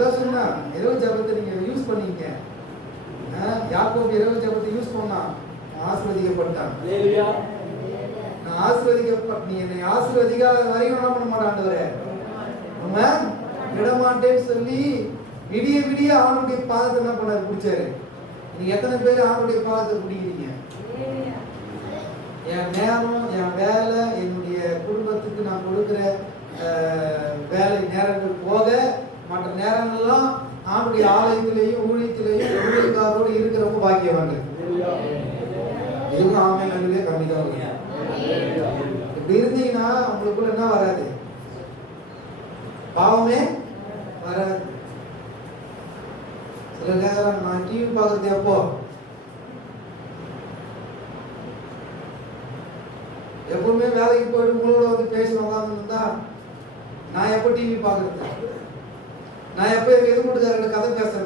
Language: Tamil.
அதான் சொன்னா இரவு ஜபத்தை நீங்க யூஸ் பண்ணீங்க. யாக்கோபு இரவு ஜபத்தை யூஸ் பண்ணா ஆசீர்வதிக்கப்பட்டான். நான் ஆசீர்வதிக்கப்பட்ட நீ என்னை ஆசீர்வதிக்காத வரையும் என்ன பண்ண மாட்டேன் ஆண்டவரே, நம்ம விடமாட்டேன்னு சொல்லி விடிய விடிய ஆணுடைய பாதத்தை என்ன பண்ணாரு, பிடிச்சாரு. நீங்க எத்தனை பேர் ஆணுடைய பாதத்தை பிடிக்கிறீங்க? என் நேரம், என் வேலை, என்னுடைய குடும்பத்துக்கு நான் கொடுக்குற வேலை நேரங்கள் போக மற்ற நேரங்கள்லாம் ஆணுடைய ஆலயத்திலேயும் ஊழியத்திலேயும் ஊழியக்காரோடு இருக்கிறவங்க பாக்கியவாங்க. இதுவும் ஆமை நடுவே கம்மி தான். இப்படி இருந்தீங்கன்னா உங்களுக்குள்ள என்ன வராது, பாவமே வராது. சில நேரம் நான் டிவி பார்க்கறது எப்போ, எப்பவுமே வேலைக்கு போயிட்டு உங்களோட வந்து பேசணும் உட்காந்துருந்தா நான் எப்போ டிவி பார்க்கறது, நான் எப்போ எங்க எதிர்கூட்டுக்காரங்க கதை பேசுறேன்.